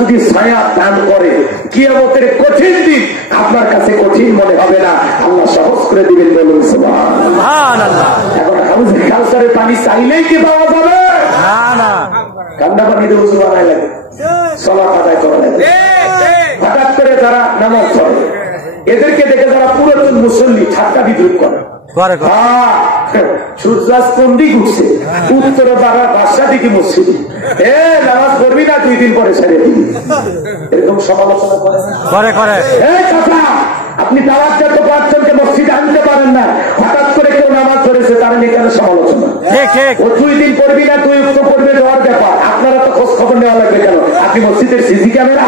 যদি ছায়া দান করে কিয়ামতের কঠিন দিন আপনার কাছে কঠিন মনে হবে না, আল্লাহ সহজ করে দিবেন। বলুন সুবহানাল্লাহ। এখন হাউজে কাউসারের পানি চাইলেই কি পাওয়া যাবে? না, কান্না পানি দিয়ে ওযু বানায় লাগে, সালাত আদায় করা লাগে। হঠাৎ করে যারা নামাজ পড়ে এদেরকে দেখে যারা পুরাতন মুসল্লি ঠাট্টা বিদ্রুপ করে, সূর্যাস্ত কোন দিক উঠছে, উত্তরে বাড়া বাসা দিকে মসজিদ, নামাজ পড়বি না 2 দিন পরে ছেড়ে দিবি, এরকম সমালোচনা করে। আপনি দাওয়াত তো 5 জনকে মসজিদে আনতে পারেন না, হঠাৎ করে কেউ নামাজ পড়েছে তার নিয়ে কেন সমালোচনা? ও 2 দিন পড়বি না, তুই উত্তর পড়বে দেওয়ার ব্যাপার, আপনারা তো খোঁজ খবর নেওয়া লাগবে কেন? আপনি মসজিদের সিসি ক্যামেরা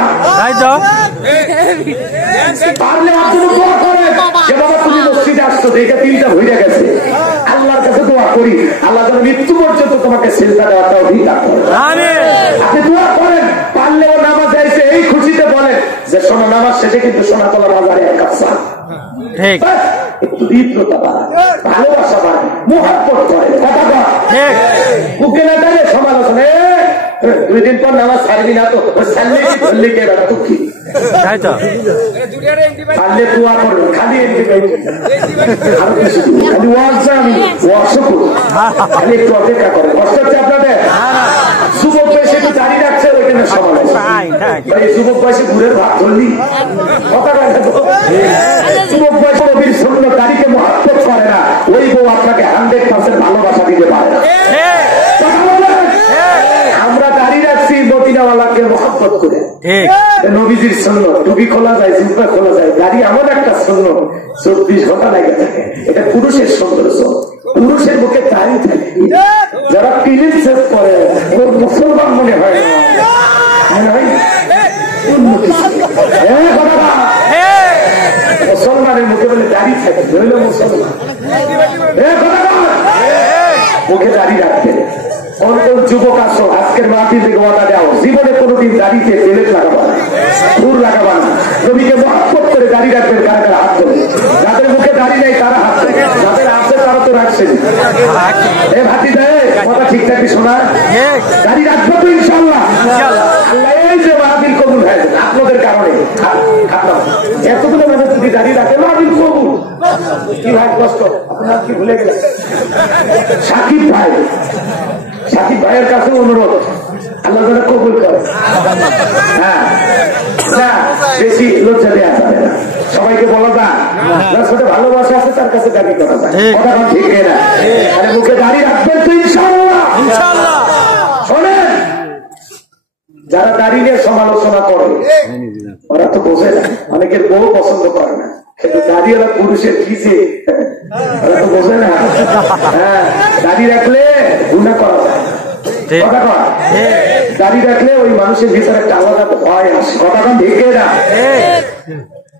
পারলে আপনি দোয়া করেন যে বাবা তুমি মসজিদে আসছো দেখে 3টা হয়ে গেছে, আল্লাহর কাছে দোয়া করি আল্লাহ যেন মৃত্যু পর্যন্ত তোমাকে সিজদা দেওয়াটা অধিকার করে। আপনি দোয়া করেন, পারলে ও নামাজ আইছে এই খুশিতে বলেন যে শোনো নামাজ শেষে কিন্তু সোনাতলা বাজারে 1 কাপ চা, একটু দীপ্রতা বাড়ায়, ভালোবাসা বাড়ায়, মোহাব্বত করে, কথা বল বুকে না দাঁড়িয়ে সমালোচনা 2 দিন পর নামাজ ছাড়বি না তো ধরলে কে বেড়া দুঃখী পারলে দোয়া করবে খালি খালি খালি একটু অপেক্ষা করে। কষ্ট হচ্ছে আপনাদের? যুবক বয়সে একটু দাঁড়িয়ে রাখছে ওইখানে সমালোচনা, যুবক বয়সে ঘুরের ভাত ধরলি কথা যুবক বয়সে নবীর সুন্নাত দাড়িকে মহব্বত করে না, ওই বউ আপনাকে 100% ভালোবাসা দিতে পারে না। আমরা দাঁড়িয়ে রাখছি মদিনাওয়ালাকে মহব্বত করে, নবীজির সুন্নাত, টুপি খোলা যায়, জিহ্বা খোলা যায়, দাড়ি এমন একটা সুন্নাত 24 ঘন্টা লাগে থাকে, এটা পুরুষের সৌন্দর্য। পুরুষের মুখে দাড়ি থাকে, যারা ক্লিন শেভ করে ওর মুসলমান মনে হয় না, মুসলমানের মুখে বলে দাড়ি থাকে, ধরলে মুসলমান মুখে দাড়ি রাখতে। কোন কোন যুবক আসো আজকের মাহফিল থেকে ওয়াদা দাও, জীবনে কোনোদিন দাড়িতে তেলেট লাগাবা না, ফুল লাগাবা না, নবীকে মহব্বত করে দাড়ি রাখবেন। কারা কারা হাত ধরে? যাদের মুখে দাড়ি নেই তারা হাত ধরে, যাদের আছে তারা তো রাখছেন। ভাতি দেয় কথা ঠিক থাকবে শোনা, দাড়ি রাখবো তো ইনশাল্লাহ। আল্লাহ এই যে মাহফিল কবুল হয়ে যাবে আপনাদের কারণে, এতগুলো মানুষ যদি দাড়ি রাখে মাহফিল কবুল। কি ভাই কষ্ট, আপনার কি ভুলে গেলেন? সাকিব ভাই, সাকিব ভাইয়ের কাছে অনুরোধ আল্লাহ যেন কবুল করে। হ্যাঁ, বেশি লজ্জা দেওয়া যাবে না, সবাইকে বলা যায় যার সাথে ভালোবাসা আছে তার কাছে দাবি করা যায়, কথা ঠিক না? আরে মুখে দাঁড়িয়ে রাখবেন তো ইনশাআল্লাহ। শোনেন, যারা দাঁড়িয়ে নিয়ে সমালোচনা করে ওরা তো বোঝে না, অনেকের বউ পছন্দ করে না, কিন্তু দাঁড়িয়েলা পুরুষের কি যে ওরা তো বোঝে না। হ্যাঁ, দাঁড়িয়ে রাখলে গুনাহ করা যায়, কথা কয়, দাঁড়িয়ে রাখলে ওই মানুষের ভিতরে একটা আলাদা ভয় আসে, কথা কন ঠিক না?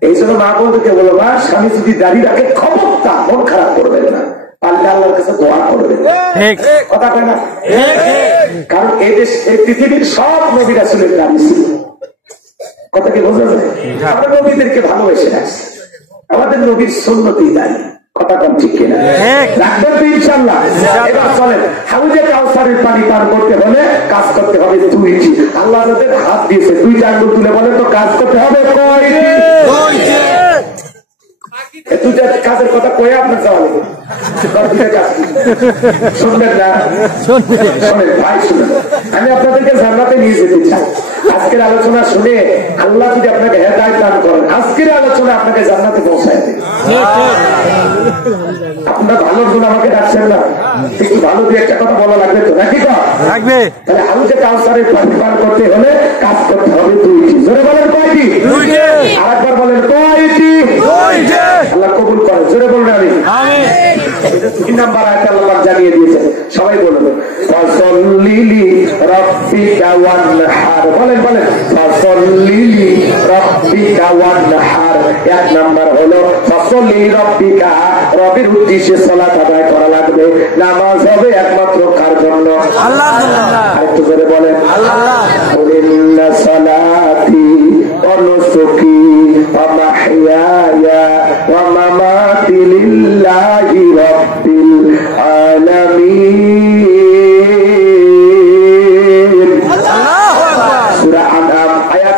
এই জন্য মা বন্ধুকে বলো, বা স্বামী যদি দাঁড়িয়ে রাখে খবরটা মন খারাপ করবেন না, পারলে আল্লাহর কাছে দোয়া করবেন, কথা কয় না? কারণ এই দেশ, এই পৃথিবীর সব নবী রাসূলের দাড়ি ছিল, কথা কি বোঝা যায়? আমরা নবীদেরকে ভালোবেসে রাখছি, আমাদের নবীর সুন্নতই দাঁড়ি, কথা কম ঠিক কিনা? রাখবেন তো ইনশাআল্লাহ। এবার চলেন, হাউজে কাউসারের পানি পান করতে হলে কাজ করতে হবে 2টি। আল্লাহ যাদের হাত দিয়েছে 2টা আঙ্গুল তুলে বলে তো কাজ করতে হবে কয়টি? 2টা কাজের কথা কয়ে আপনার যাওয়া লাগবে, শুনবেন না? শোনেন ভাই, শুনেন, আমি আপনাদেরকে জান্নাতে নিয়ে যেতে চাই। আজকের আলোচনা শুনে আল্লাহ যদি আপনাকে হেদায়েত দান করেন, আজকের আলোচনা আপনাকে জান্নাতে পৌঁছায় দেবে। আপনার ভালোর জন্য আমাকে ডাকছেন না, একটু ভালো দিয়ে একটা কথা বলা লাগবে তো, নাকি? লাগবে। তাহলে হাউজে কাউসারের পানি পান করতে হলে কাজ করতে হবে 2টি। জোরে বলেন কয়টি? 2টি। আরেকবার বলেন কয়টি? 2টি। আল্লাহ কবুল করে, জোরে বলেন আমিন। 3 নাম্বার আয়াতে আল্লাহ জানিয়ে দিয়েছেন, সবাই বলবেন ফাসাল্লি রাব্বিকা ওয়ানহার, বলেন বলেন ফাসাল্লি রাব্বিকা ওয়ানহার। 1 নাম্বার হলো ফাসাল্লি রাব্বিকা, রবের উদ্দেশ্যে সালাত আদায় করা লাগবে, নামাজ হবে একমাত্র কার জন্য? আল্লাহর জন্য। আরেকটু জোরে বলেন আল্লাহ। ইন্না সালাতি ওয়া নুসুকি ওয়া মাহইয়ায়া ওয়া মামাতি লিল্লাহি রাব্বিল আলামিন। সূরা আনআম আয়াত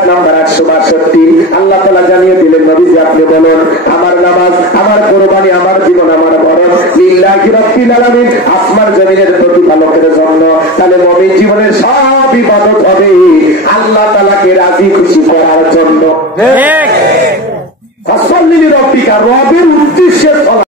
তাআলা জানিয়ে দিলেন নবীজি আপনি বলুন আমার নামাজ আমার কোরবানি আমার জীবন আমার মরণ লিল্লাহি রাব্বিল আলামিন আসমান জমিনের প্রতিপালকের জন্য। তাহলে মুমিন জীবনের সব ইবাদত হবে আল্লাহ তাআলাকে রাজি খুশি করার জন্য। ঠিক ফাসাল্লি লিরাব্বিকা রবের উদ্দেশ্যে